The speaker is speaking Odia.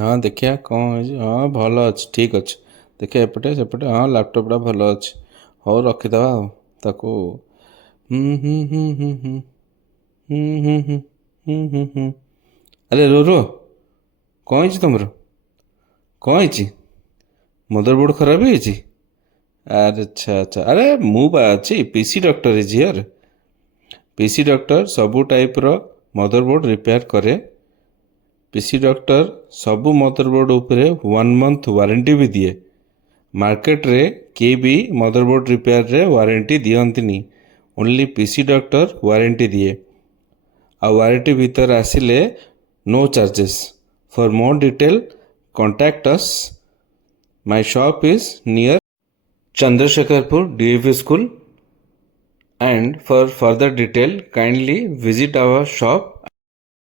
ହଁ ଦେଖିବା କ'ଣ ହେଇଛି। ହଁ ଭଲ ଅଛି, ଠିକ୍ ଅଛି। ଦେଖିବା ଏପଟେ ସେପଟେ, ହଁ ଲ୍ୟାପଟପ୍ଟା ଭଲ ଅଛି। ହଉ ରଖିଦେବା ଆଉ ତାକୁ। ହୁଁ ହୁଁ ହୁଁ ହୁଁ ହୁଁ ହୁଁ ହୁଁ ହୁଁ ହୁଁ ହୁଁ ହୁଁ। ଆରେ ରୁହ, କ'ଣ ହେଇଛି ତମର? କ'ଣ ହେଇଛି? ମଦରବୋର୍ଡ଼ ଖରାପ ହେଇଛି? ଆଚ୍ଛା ଆଚ୍ଛା, ଆରେ ମୁଁ ବା ଅଛି, PC doctor is here. PC doctor ସବୁ ଟାଇପ୍ର ମଦରବୋର୍ଡ଼ ରିପେୟାର କରେ। ପିସି ଡକ୍ଟର ସବୁ ମଦରବୋର୍ଡ଼ ଉପରେ 1 ମନ୍ଥ ୱାରେଣ୍ଟି ବି ଦିଏ। ମାର୍କେଟରେ କିଏ ବି ମଦରବୋର୍ଡ଼ ରିପେୟାରରେ ୱାରେଣ୍ଟି ଦିଅନ୍ତିନି। ଓନ୍ଲି ପିସି ଡକ୍ଟର ୱାରେଣ୍ଟି ଦିଏ। ଆଉ ୱାରେଣ୍ଟି ଭିତରେ ଆସିଲେ no charges. For more detail contact us. My shop is near Chandrasekharpur DAV school. And for further detail, kindly visit our shop